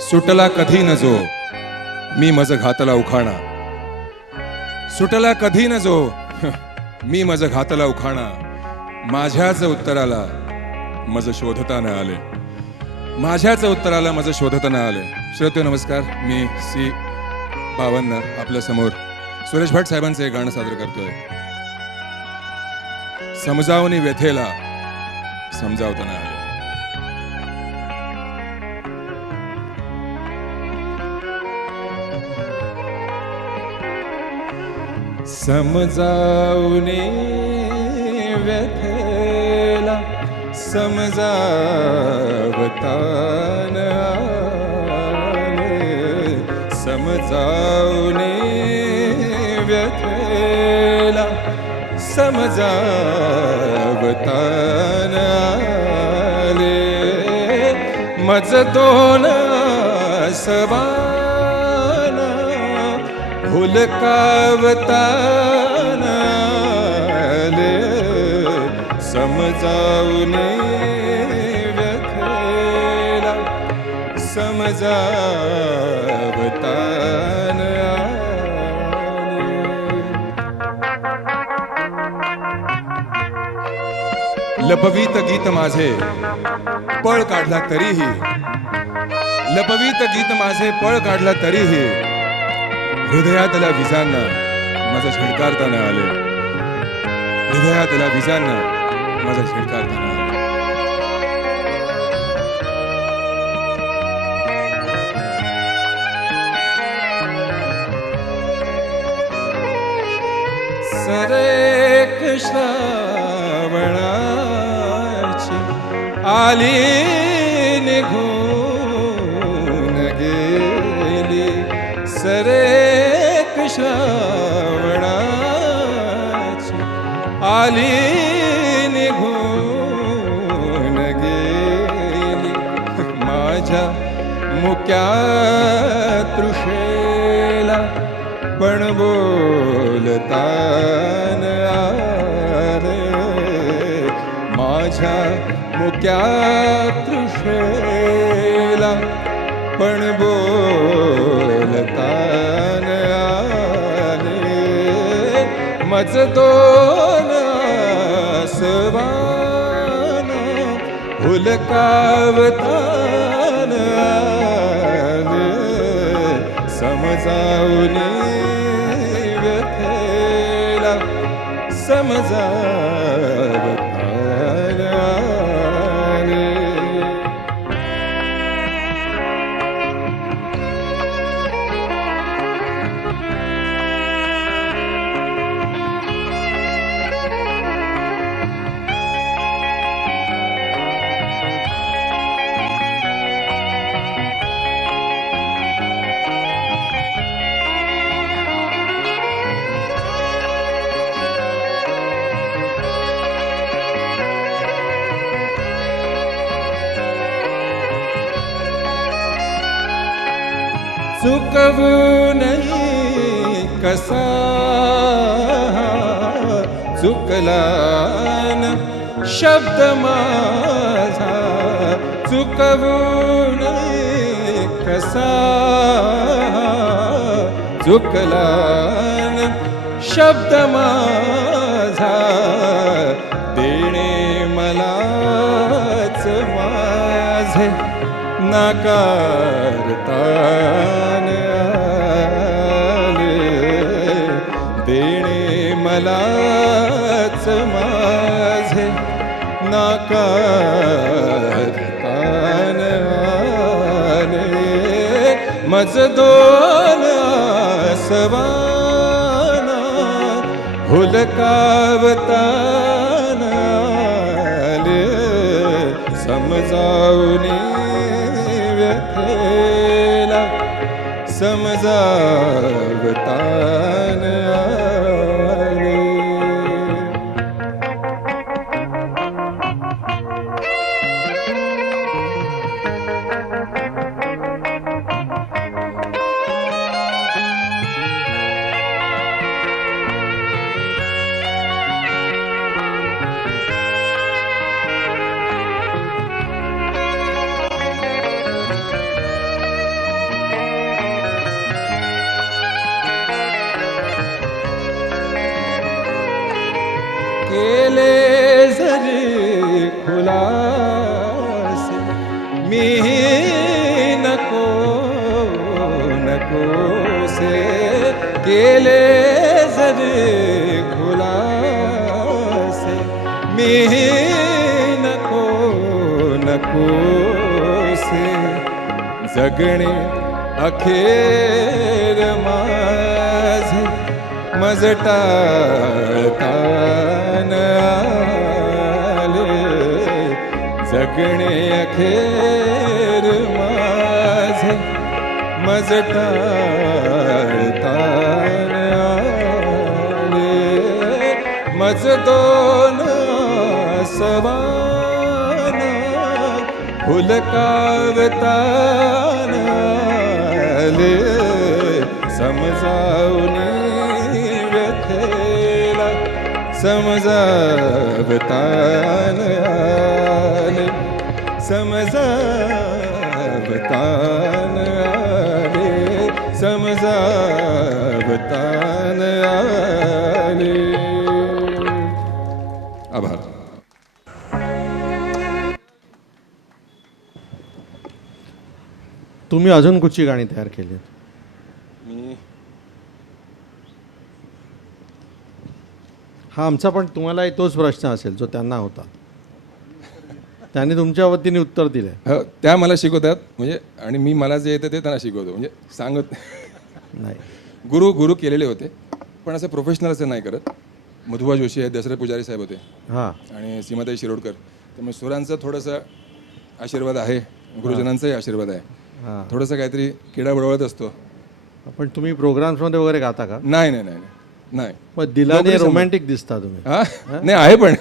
सुटला कधी न जो मी मज घातला उखाणा, सुटला कधी न जो मी मज घातला उखाणा, माझ्याच उत्तराला मज शोधता न आले, माझ्याच उत्तराला मज शोधता न आले. श्रोते नमस्कार, मी सी 52 आपल्या समोर सुरेश भट साहेबांचे एक गाणं सादर करतोय. समजावनी व्यथेला समजावता न आले. समजावनी व्यथेला समजावता न आले, समजावनी व्यथेला समजावता न आले, मज दोन सवाना हुलकावता न आले, समजावनी व्यथेला समजावता न आले. लपवीत गीत माझे पळ काढला तरीही, लपवीत गीत माझे पळ काढला तरीही, हृदयातल्या विजांना माझा झिडकारता न आले, हृदयातल्या विजांना माझा झिडकारता न आले. सरेक श्रावणाची आली निघून गेली, सरेक श्रावणाची आली निघून गेली, माझ्या मुक्या तृषेला पण बोलता न आले, माझ्या मुक्या तृषेला पण बोलता न आले, मज दोन सवाना हुलकावता न आले, समजावनी व्यथेला समजावता न आले. चुकवूनही कसा चुकला न शब्द माझा, चुकवूनही कसा चुकला न शब्द माझा, देणे मलाच माझे नाकारता न आले, देणे मलाच माझे नाकारता न आले, मज दोन सवाना हुलकावता न आले, समजावनी व्यथेला समजावता न आले. मी नको नको से केले जरी खुलासे मी नको नको से जगणे अखेर माझे मज टाळतान आले जगणे अखेर माझे मज टाळतान आले मज दोन सवान हुलकावतान आले समजावून व्यथेला समजावतान आले समजावतान आले समजावतान आले. आभार. तुम्ही अजून कुठची गाणी तयार केली? मी हा आमचा पण तुम्हालाही तोच प्रश्न असेल जो त्यांना होता. त्यांनी तुमच्या वतीने उत्तर दिलं. हो, त्या मला शिकवतात म्हणजे आणि मी मला जे येतं ते त्यांना शिकवतो म्हणजे सांगत नाही. गुरु केलेले होते पण असं प्रोफेशनल असं नाही करत. मधुबा जोशी आहेत, दशरथ पुजारी साहेब होते हां आणि सीमाताई शिरोडकर. त्यामुळे सुरांचं थोडंसं आशीर्वाद आहे, गुरुजनांचाही आशीर्वाद आहे. हां. थोडंसं काहीतरी किडा बळवत असतो. पण तुम्ही प्रोग्राम्समध्ये वगैरे गाता का? नाही नाही नाही नाही. मग दिलाने रोमॅन्टिक दिसता तुम्ही. हा नाही आहे पण